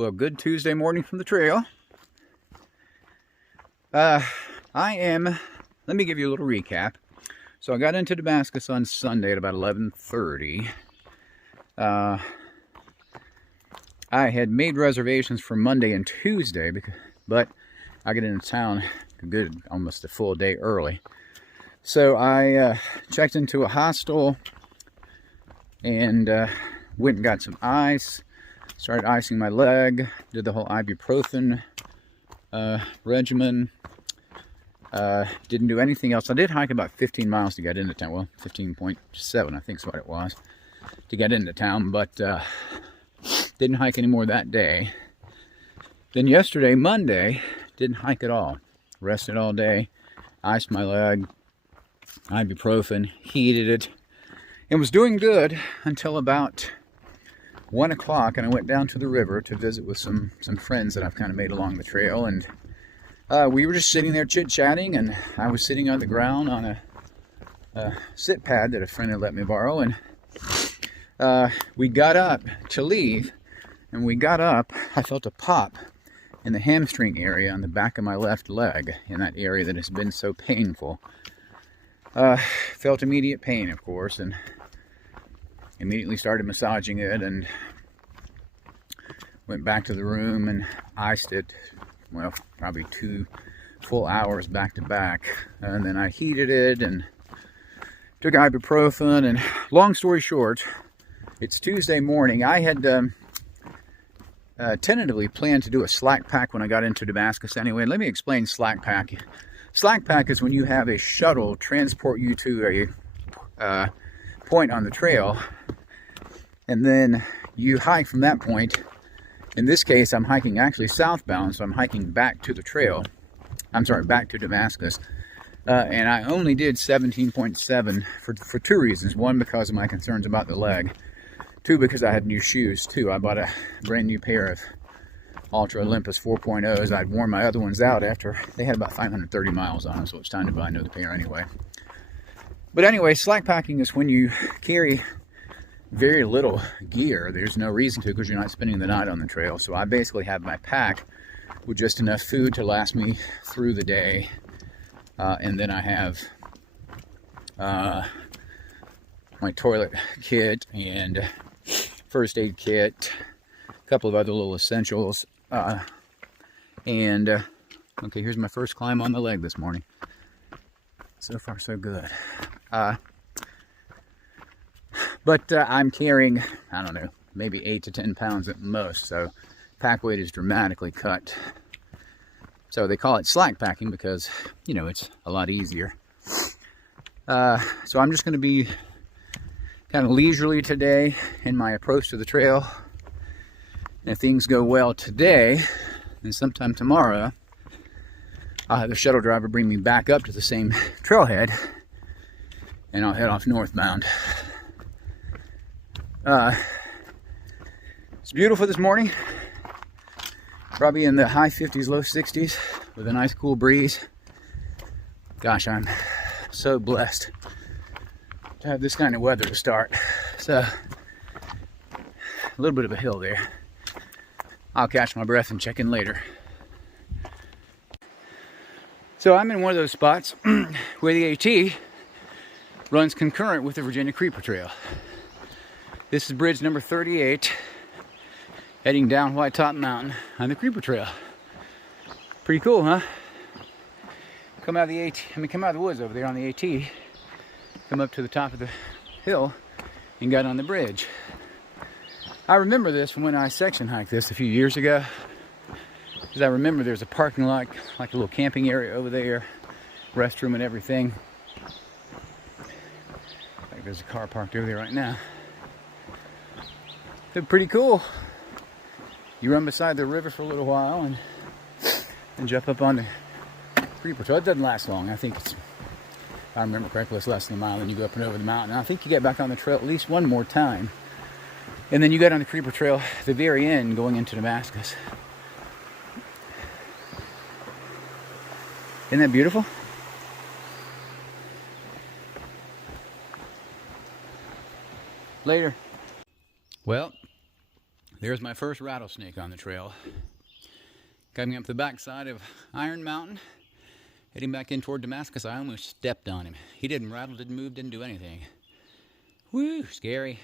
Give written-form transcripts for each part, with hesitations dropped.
Well, good Tuesday morning from the trail. Let me give you a little recap. So I got into Damascus on Sunday at about 11:30. I had made reservations for Monday and Tuesday, but I got into town almost a full day early. So I checked into a hostel and went and got some ice. Started icing my leg, did the whole ibuprofen regimen. Didn't do anything else. I did hike about 15 miles to get into town. Well, 15.7 I think is what it was to get into town, but didn't hike anymore that day. Then yesterday, Monday, didn't hike at all. Rested all day, iced my leg, ibuprofen, heated it, and was doing good until about 1 o'clock, and I went down to the river to visit with some friends that I've kind of made along the trail, and we were just sitting there chit-chatting, and I was sitting on the ground on a sit pad that a friend had let me borrow, and we got up to leave, and we got up, I felt a pop in the hamstring area on the back of my left leg, in that area that has been so painful. Felt immediate pain, of course, and immediately started massaging it and went back to the room and iced it, well, probably 2 full hours back to back. And then I heated it and took ibuprofen, and long story short, it's Tuesday morning. I had tentatively planned to do a slack pack when I got into Damascus anyway. Let me explain slack pack. Slack pack is when you have a shuttle transport you to a point on the trail, and then you hike from that point. In this case, I'm hiking actually southbound, so I'm hiking back to the trail. I'm sorry, back to Damascus. And I only did 17.7 for 2 reasons. 1, because of my concerns about the leg. 2, because I had new shoes, too. I bought a brand new pair of Ultra Olympus 4.0s. I'd worn my other ones out after they had about 530 miles on them, so it's time to buy another pair anyway. But anyway, slack packing is when you carry very little gear. There's no reason to, because you're not spending the night on the trail. So I basically have my pack with just enough food to last me through the day. And then I have my toilet kit and first aid kit, a couple of other little essentials. Okay, here's my first climb on the leg this morning. So far, so good. But I'm carrying, I don't know, maybe 8 to 10 pounds at most, so pack weight is dramatically cut. So they call it slack packing because, you know, it's a lot easier. So I'm just going to be kind of leisurely today in my approach to the trail. And if things go well today, and sometime tomorrow, I'll have the shuttle driver bring me back up to the same trailhead, and I'll head off northbound. It's beautiful this morning. Probably in the high 50s, low 60s, with a nice cool breeze. Gosh, I'm so blessed to have this kind of weather to start. So, a little bit of a hill there. I'll catch my breath and check in later. So I'm in one of those spots where the AT runs concurrent with the Virginia Creeper Trail. This is bridge number 38, heading down White Top Mountain on the Creeper Trail. Pretty cool, huh? Come out of the woods over there on the AT, come up to the top of the hill, and got on the bridge. I remember this from when I section hiked this a few years ago, because I remember there's a parking lot, like a little camping area over there, restroom and everything. Like there's a car parked over there right now. They're pretty cool. You run beside the river for a little while and jump up on the Creeper Trail. It doesn't last long. I think it's, if I remember correctly, it's less than a mile. Then you go up and over the mountain. And I think you get back on the trail at least one more time. And then you get on the Creeper Trail at the very end going into Damascus. Isn't that beautiful? Later. Well, There's my first rattlesnake on the trail. Coming up the backside of Iron Mountain, heading back in toward Damascus. I almost stepped on him. He didn't rattle, didn't move, didn't do anything. Woo, scary.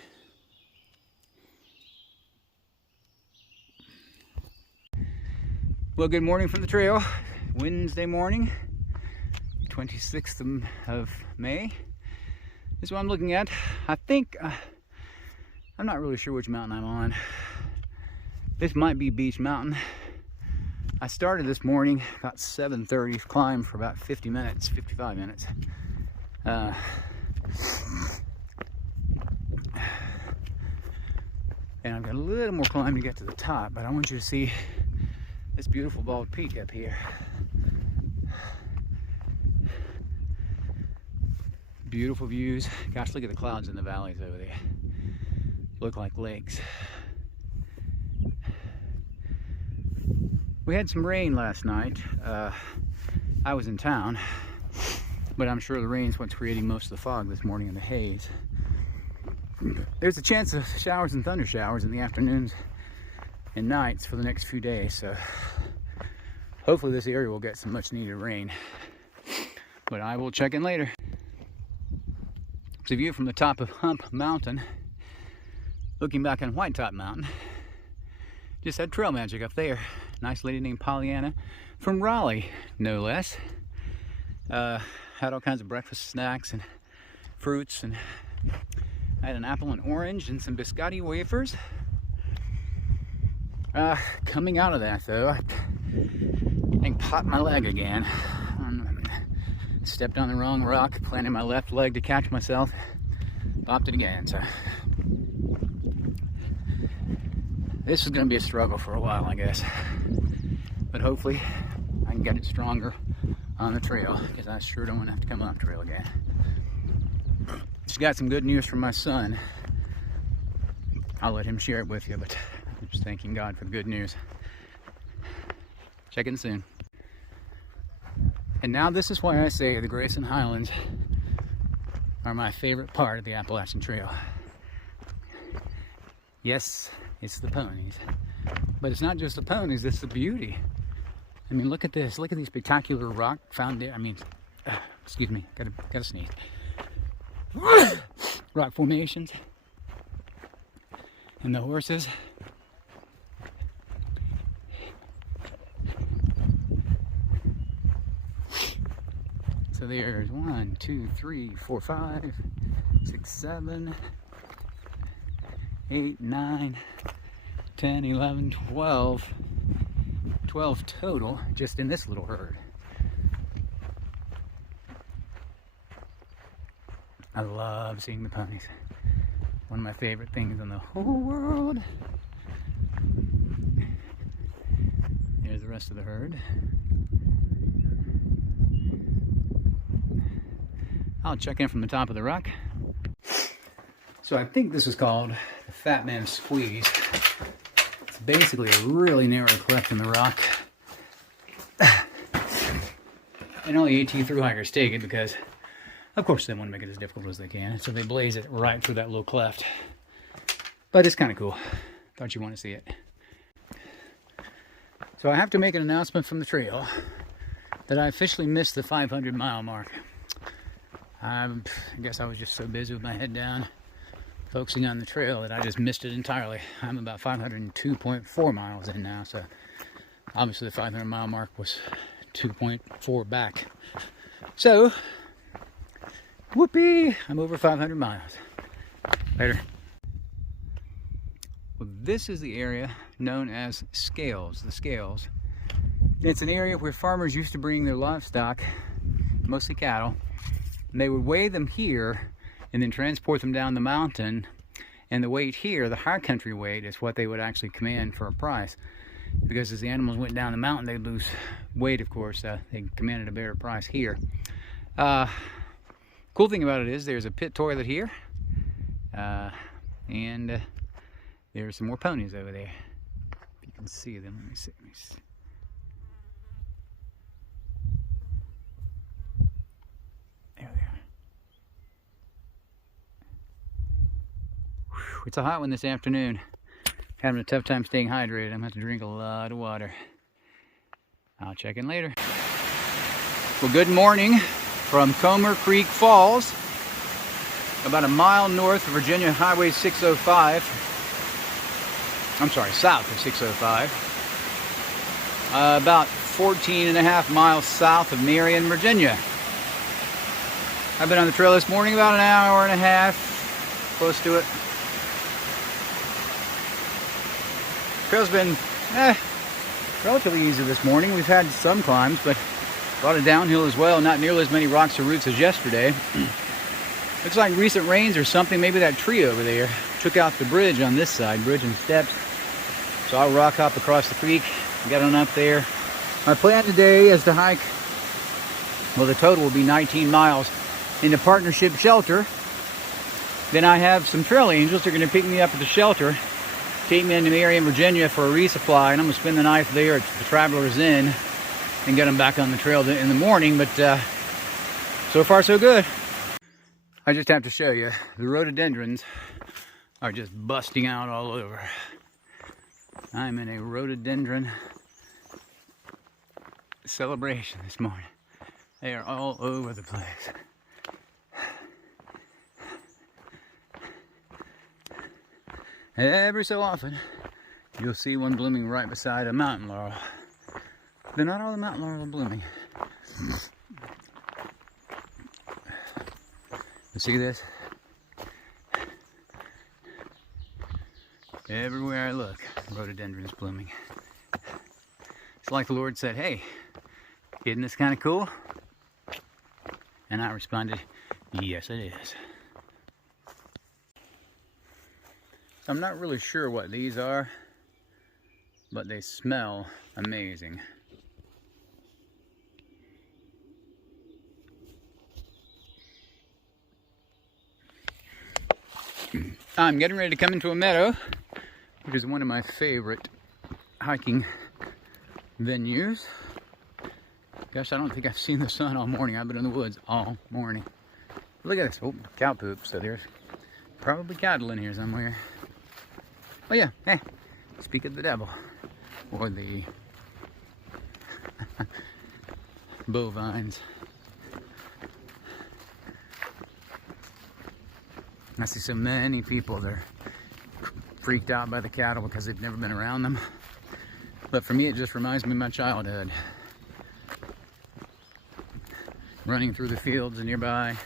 Well, good morning from the trail. Wednesday morning, 26th of May. This is what I'm looking at. I think, I'm not really sure which mountain I'm on. This might be Beach Mountain. I started this morning about 7:30, climbed for about 50 minutes, 55 minutes. And I've got a little more climb to get to the top, but I want you to see this beautiful bald peak up here. Beautiful views. Gosh, look at the clouds in the valleys over there. Look like lakes. We had some rain last night. I was in town, but I'm sure the rain's what's creating most of the fog this morning and the haze. There's a chance of showers and thunder showers in the afternoons and nights for the next few days, so hopefully this area will get some much needed rain. But I will check in later. It's a view from the top of Hump Mountain, looking back on White Top Mountain. Just had trail magic up there. Nice lady named Pollyanna from Raleigh, no less. Had all kinds of breakfast snacks and fruits, and I had an apple and orange and some biscotti wafers. Coming out of that though, I popped my leg again. Stepped on the wrong rock, planted my left leg to catch myself, popped it again. So this is going to be a struggle for a while, I guess. But hopefully I can get it stronger on the trail, because I sure don't want to have to come off trail again. Just got some good news from my son. I'll let him share it with you, but I'm just thanking God for the good news. Check in soon. And now this is why I say the Grayson Highlands are my favorite part of the Appalachian Trail. Yes, it's the ponies, but it's not just the ponies, it's the beauty. I mean, look at this. Look at these spectacular rock foundations. I mean, excuse me, gotta sneeze. Rock formations and the horses. So there's 1, 2, 3, 4, 5, 6, 7, 8, 9, 10, 11, 12. 12 total just in this little herd. I love seeing the ponies. One of my favorite things in the whole world. There's the rest of the herd. I'll check in from the top of the rock. So I think this is called the Fat Man Squeeze. It's basically a really narrow cleft in the rock. And only AT thru hikers take it because, of course, they want to make it as difficult as they can. So they blaze it right through that little cleft. But it's kind of cool. Thought you want to see it. So I have to make an announcement from the trail that I officially missed the 500-mile mark. I guess I was just so busy with my head down, focusing on the trail, that I just missed it entirely. I'm about 502.4 miles in now, so obviously the 500-mile mark was 2.4 back. So, whoopee, I'm over 500 miles. Later. Well, this is the area known as Scales, the Scales. It's an area where farmers used to bring their livestock, mostly cattle, and they would weigh them here and then transport them down the mountain. And the weight here, the high country weight, is what they would actually command for a price. Because as the animals went down the mountain, they'd lose weight, of course. They commanded a better price here. Cool thing about it is there's a pit toilet here. And there's some more ponies over there. If you can see them, let me see. There they are. Whew, it's a hot one this afternoon. having a tough time staying hydrated. I'm going to have to drink a lot of water. I'll check in later. Well, good morning from Comer Creek Falls, about a mile north of Virginia Highway 605. I'm sorry, south of 605. About 14.5 miles south of Marion, Virginia. I've been on the trail this morning about an hour and a half, close to it. Trail's been relatively easy this morning. We've had some climbs, but a lot of downhill as well. Not nearly as many rocks or roots as yesterday. Looks like recent rains or something. Maybe that tree over there took out the bridge on this side, bridge and steps. So I'll rock hop across the creek, get on up there. My plan today is to hike, well, the total will be 19 miles into Partnership Shelter. Then I have some trail angels. They're going to pick me up at the shelter, take me into Marion, Virginia for a resupply, and I'm going to spend the night there at the Traveler's Inn and get them back on the trail in the morning. But so far so good. I just have to show you, the rhododendrons are just busting out all over. I'm in a rhododendron celebration this morning. They are all over the place. Every so often, you'll see one blooming right beside a mountain laurel. But not all the mountain laurel are blooming. Let's see this. Everywhere I look, rhododendrons blooming. It's like the Lord said, hey, isn't this kind of cool? And I responded, yes it is. I'm not really sure what these are, but they smell amazing. I'm getting ready to come into a meadow, which is one of my favorite hiking venues. Gosh, I don't think I've seen the sun all morning. I've been in the woods all morning. Look at this. Oh, cow poop. So there's probably cattle in here somewhere. Oh yeah, hey, speak of the devil. Or the bovines. I see so many people that are freaked out by the cattle because they've never been around them. But for me, it just reminds me of my childhood. Running through the fields nearby,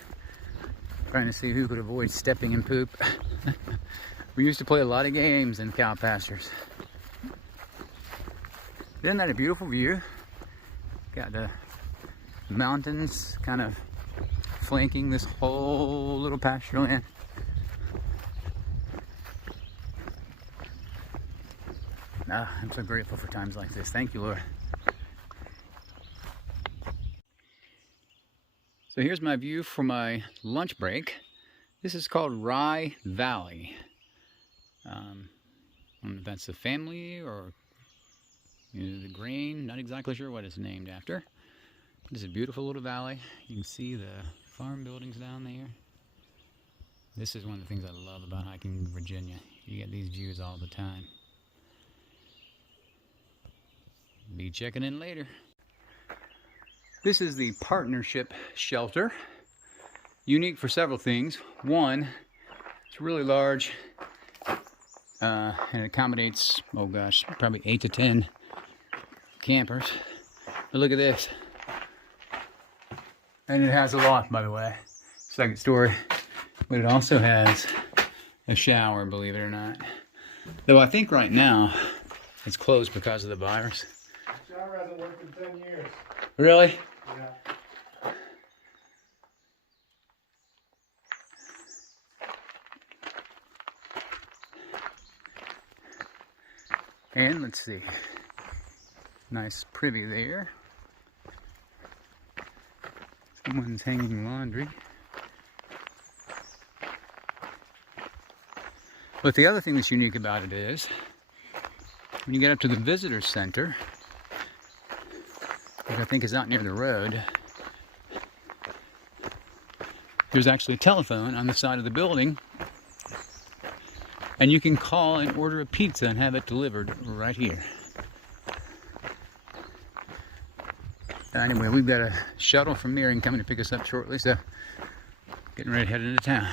trying to see who could avoid stepping in poop. We used to play a lot of games in cow pastures. Isn't that a beautiful view? Got the mountains kind of flanking this whole little pasture land. I'm so grateful for times like this. Thank you, Lord. So here's my view for my lunch break. This is called Rye Valley. I don't know if that's the family or the grain. Not exactly sure what it's named after. This is a beautiful little valley. You can see the farm buildings down there. This is one of the things I love about hiking in Virginia. You get these views all the time. Be checking in later. This is the Partnership Shelter. Unique for several things. One, it's really large and it accommodates, oh gosh, probably 8 to 10 campers. But look at this. And it has a loft, by the way. Second story. But it also has a shower, believe it or not. Though I think right now it's closed because of the virus. The shower hasn't worked in 10 years. Really? Yeah. And let's see. Nice privy there. Someone's hanging laundry. But the other thing that's unique about it is, when you get up to the visitor center, which I think is out near the road, there's actually a telephone on the side of the building And you can call and order a pizza and have it delivered right here. Anyway, we've got a shuttle from Marion coming to pick us up shortly, so getting ready to head into town.